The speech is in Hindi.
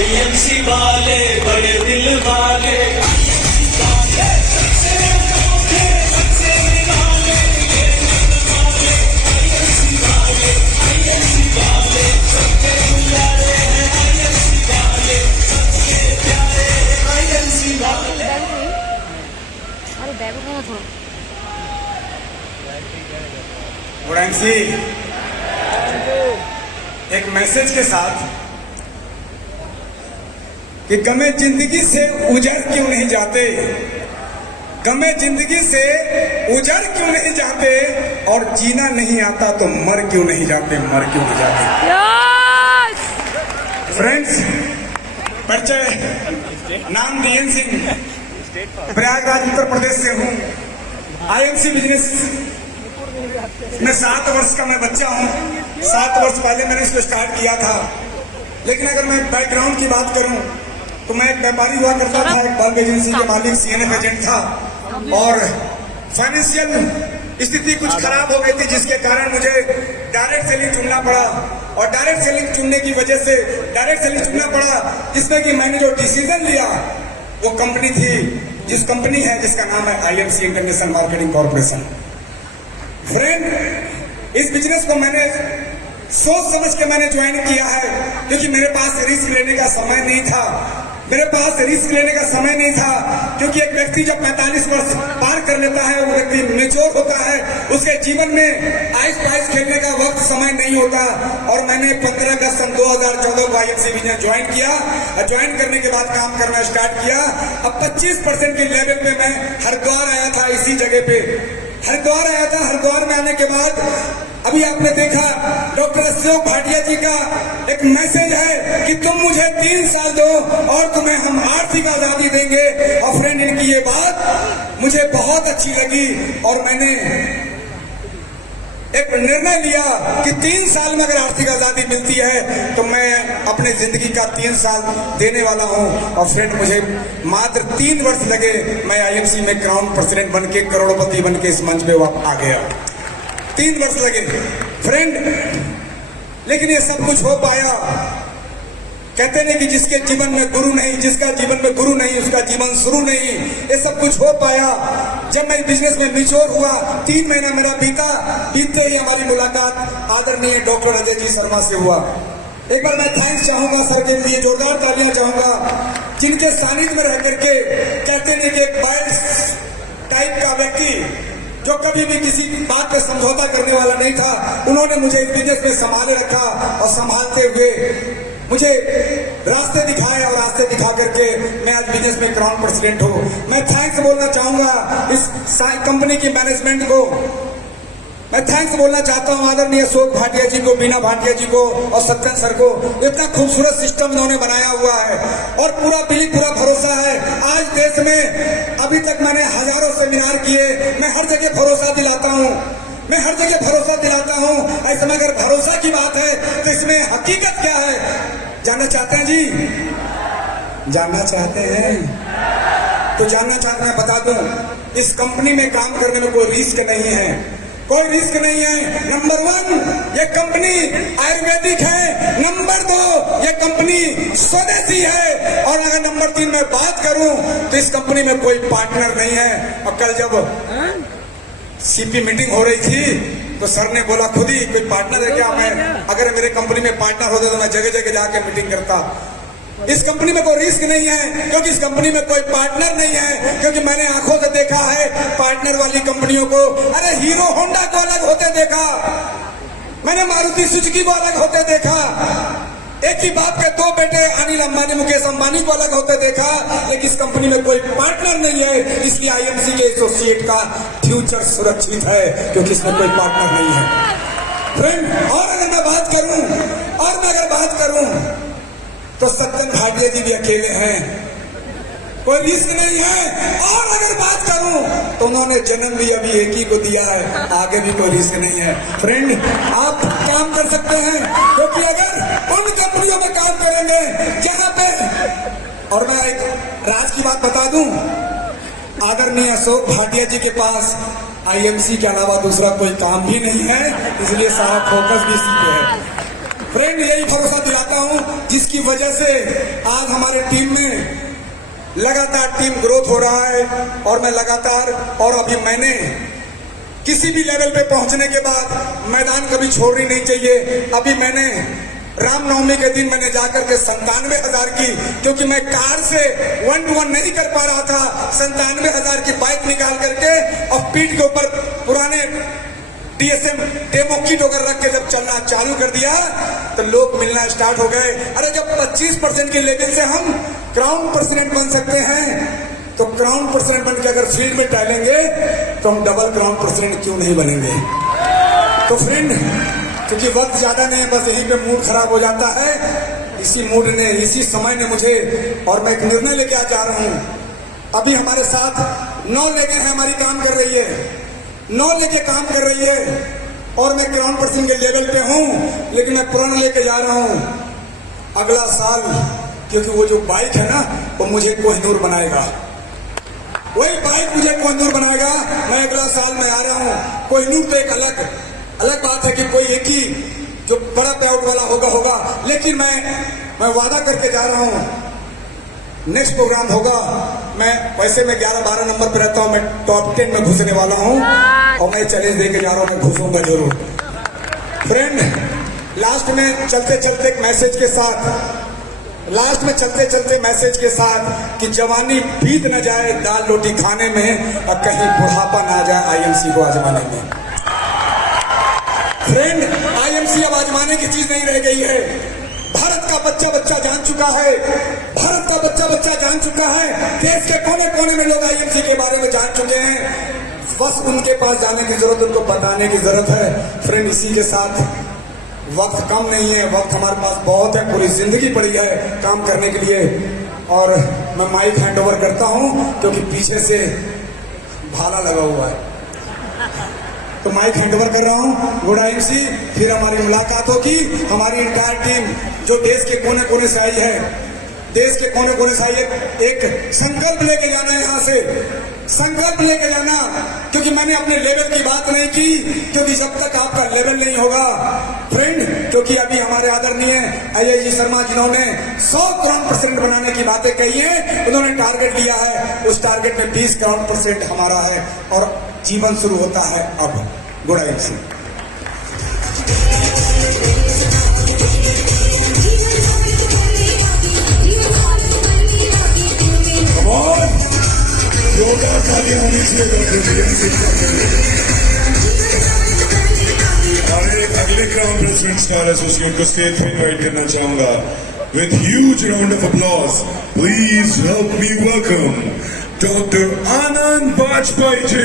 आईएमसी वाले बड़े दिल वाले गुरंसी एक मैसेज के साथ कि गमे जिंदगी से उजड़ क्यों नहीं जाते, गमे जिंदगी से उजड़ क्यों नहीं जाते, और जीना नहीं आता तो मर क्यों नहीं जाते, मर क्यों नहीं जाते। फ्रेंड्स, परिचय, नाम डीएन सिंह, प्रयागराज उत्तर प्रदेश से हूँ। आईएमसी बिजनेस में 7 वर्ष का मैं बच्चा हूँ। 7 वर्ष पहले मैंने इसको स्टार्ट किया था। लेकिन अगर मैं बैकग्राउंड की बात करूं तो मैं एक व्यापारी हुआ करता था, एक बल्ब एजेंसी के मालिक सीएनएफ एजेंट था, और फाइनेंशियल स्थिति कुछ खराब हो गई थी, जिसके कारण मुझे डायरेक्ट सेलिंग चुनना पड़ा। और डायरेक्ट सेलिंग चुनने की वजह से डायरेक्ट सेलिंग चुनना पड़ा, जिसमें कि मैंने जो डिसीजन लिया वो कंपनी थी, जिस कंपनी है जिसका नाम है IMC international marketing corporation. Friend, इस बिजनेस को मैंने सोच समझ के मैंने ज्वाइन किया है, क्योंकि मेरे पास रिस्क लेने का समय नहीं था। मेरे पास रिस्क लेने का समय नहीं था, क्योंकि एक व्यक्ति जब 45 वर्ष पार कर लेता है, वो व्यक्ति मैच्योर होता है, उसके जीवन में आइस पाइस खेलने का वक्त समय नहीं होता। और मैंने 15 अगस्त सन 2014 को आईएमसी बिजनेस ज्वाइन किया। ज्वाइन करने के बाद काम करना स्टार्ट किया। अब 25% के लेवल पे मैं हरिद्वार आया था, इसी जगह पे हरिद्वार आया था। हरिद्वार में आने के बाद अभी आपने देखा डॉक्टर अशोक भाटिया जी का एक मैसेज है कि तुम मुझे 3 साल दो और तुम्हें हम आर्थिक आजादी देंगे। और फ्रेंड, इनकी ये बात मुझे बहुत अच्छी लगी, और मैंने एक निर्णय लिया कि 3 साल में अगर आर्थिक आजादी मिलती है तो मैं अपने जिंदगी का 3 साल देने वाला हूं। और फ्रेंड, मुझे मात्र 3 वर्ष लगे, मैं आईएमसी में क्राउन प्रेसिडेंट बन के, करोड़पति बन के इस मंच पे आ गया। 3 वर्ष लगे फ्रेंड, लेकिन ये सब कुछ हो पाया। कहते नहीं कि जिसके जीवन में गुरु नहीं, जिसका जीवन में गुरु नहीं उसका जीवन शुरू नहीं। ये सब कुछ हो पाया जब मैं बिजनेस में मैच्योर हुआ। 3 महीना मेरा बीता, बीतते ही हमारी मुलाकात आदरणीय डॉक्टर अजय जी शर्मा से हुआ। एक बार मैं थैंक्स चाहूंगा सर के लिए, जोरदार तालियां चाहूंगा, जिनके सानिध्य में रह करके कहते नहीं कि एक बाइट टाइप का व्यक्ति जो कभी भी किसी बात पे समझौता करने वाला नहीं था, उन्होंने मुझे इस बिजनेस में संभाले रखा, और संभालते हुए मुझे रास्ते दिखाए, और रास्ते दिखा करके मैं आज बिजनेस में क्राउन प्रेसिडेंट हूँ। मैं थैंक्स बोलना चाहूंगा इस कंपनी की मैनेजमेंट को। मैं थैंक्स बोलना चाहता हूँ आदरणीय अशोक भाटिया जी को, बीना भाटिया जी को और सत्यन सर को। इतना खूबसूरत सिस्टम इन्होंने बनाया हुआ है, और पूरा भरोसा है। आज देश में अभी तक मैंने हजारों सेमिनार किए, मैं हर जगह भरोसा दिलाता हूँ, मैं हर जगह भरोसा दिलाता हूँ। ऐसे में अगर भरोसा की बात है तो इसमें हकीकत क्या है, जानना चाहते हैं जी? जानना चाहते हैं तो जानना चाहते हैं, बता दूं, इस कंपनी में काम करने में कोई रिस्क नहीं है, कोई रिस्क नहीं है। नंबर 1, ये कंपनी आयुर्वेदिक है। नंबर 2, ये कंपनी स्वदेशी है। और अगर नंबर 3 में बात करूं तो इस कंपनी में कोई पार्टनर नहीं है। और कल जब सीपी मीटिंग हो रही थी तो सर ने बोला खुद ही, कोई पार्टनर है क्या? मैं अगर मेरे कंपनी में पार्टनर होते तो मैं जगह जगह जाके मीटिंग करता। इस कंपनी में कोई रिस्क नहीं है, क्योंकि इस कंपनी में कोई पार्टनर नहीं है। क्योंकि मैंने आंखों से देखा है पार्टनर वाली कंपनियों को। अरे हीरो होंडा को अलग होते देखा, मैंने मारुति सुजुकी को अलग होते देखा, एक ही बाप के 2 बेटे अनिल अंबानी मुकेश अंबानी को अलग होते देखा। लेकिन इस कंपनी में कोई पार्टनर नहीं है, इसलिए आईएमसी के एसोसिएट का फ्यूचर सुरक्षित है, क्योंकि इसमें कोई पार्टनर नहीं है। फ्रेंड, और अगर मैं बात करूं तो सत्यन भाटिया जी भी अकेले हैं, कोई रिस्क नहीं है। और अगर बात करूं तो उन्होंने जन्म भी अभी एक ही को दिया है, आगे भी कोई रिस्क नहीं है। फ्रेंड, आप काम कर सकते हैं, क्योंकि अगर उन कंपनियों में काम करेंगे जहां पे, और मैं एक राज की बात बता दूं, आदरणीय अशोक भाटिया जी के पास आईएमसी के अलावा दूसरा कोई काम भी नहीं है, इसलिए सारा फोकस भी इसी पे है। फ्रेंड, यही भरोसा दिलाता चाहता हूं, जिसकी वजह से आज हमारे टीम में लगातार टीम ग्रोथ हो रहा है। और मैं लगातार, और अभी मैंने किसी भी लेवल पे पहुंचने के बाद मैदान कभी छोड़नी नहीं चाहिए। अभी मैंने रामनवमी के दिन मैंने जाकर के 97,000 की, क्योंकि मैं कार से 1 to 1 नहीं कर पा रहा था, 97,000 की बाइक निकाल करके और पीठ के ऊपर पुराने DSM डेमो किट वगैरह रख के जब चलना चालू कर दिया तो लोग मिलना स्टार्ट हो गए। अरे जब 25% के लेवल से हम क्राउन प्रेसिडेंट बन सकते हैं, तो क्राउन प्रेसिडेंट बन के अगर फील्ड में टहलेंगे तो हम डबल क्राउन प्रेसिडेंट क्यों नहीं बनेंगे। तो फ्रेंड, क्योंकि वक्त ज्यादा नहीं है, बस यहीं पे मूड खराब हो जाता है। इसी मूड ने, इसी समय ने मुझे, और मैं एक निर्णय लेके आ जा रहा हूं। अभी हमारे साथ 9 लेके हैं, हमारी काम कर रही है, 9 लेके काम कर रही है, और मैं क्राउन पर्सन के लेवल पे हूं, लेकिन मैं प्रण लेके जा रहा हूं अगला साल, क्योंकि वो जो बाइक है ना, वो मुझे कोहिनूर बनाएगा। वही बाइक मुझे कोहिनूर बनाएगा। मैं अगला साल में आ रहा हूं। कोहिनूर तो एक अलग बात है कि कोई एक ही जो बड़ा पेआउट वाला होगा, लेकिन मैं वादा करके जा रहा हूं, नेक्स्ट प्रोग्राम होगा, मैं वैसे मैं 11-12 नंबर पे रहता हूं, मैं टॉप 10 में घुसने वाला हूं, और मैं चैलेंज देके जा रहा हूं, मैं घुसूंगा जरूर। फ्रेंड, लास्ट में चलते चलते मैसेज के साथ कि जवानी बीत न जाए दाल रोटी खाने में, और कहीं बुढ़ापा ना जाए आईएमसी को आजमाने में। फ्रेंड, आईएमसी अब आजमाने की चीज नहीं रह गई है। भारत का बच्चा जान चुका है, भारत का बच्चा जान चुका है। देश के कोने कोने में लोग आईएमसी के बारे में जान चुके हैं। बस उनके पास जाने की जरूरत, उनको बताने की जरूरत है। फ्रेंड, इसी के साथ वक्त कम नहीं है, वक्त हमारे पास बहुत है, पूरी जिंदगी पड़ी है काम करने के लिए। और मैं माइक हैंड ओवर करता हूं, क्योंकि पीछे से भाला लगा हुआ है, तो माइक हैंड ओवर कर रहा हूं। गुड आईएमसी, फिर हमारी मुलाकात होगी। हमारी इंटायर टीम जो देश के कोने कोने से आई है, देश के कोने कोने से आई है, एक संकल्प लेके जाना है, यहाँ से संकल्प लेके जाना, क्योंकि मैंने अपने लेवल की बात नहीं की, क्योंकि जब तक आपका लेवल नहीं होगा फ्रेंड, क्योंकि अभी हमारे आदरणीय IIG शर्मा जिन्होंने 100 क्राउन पर्सेंट बनाने की बातें कही है, उन्होंने टारगेट दिया है, उस टारगेट में 20 क्राउन पर्सेंट हमारा है, और जीवन शुरू होता है अब। Good IMC. हमारे अगले क्राउन प्रेसिडेंट स्टार एसोसिएट को स्टेज पे इनवाइट करना चाहूंगा। With huge round of applause, please help me welcome Dr. Anand Bajpayee ji.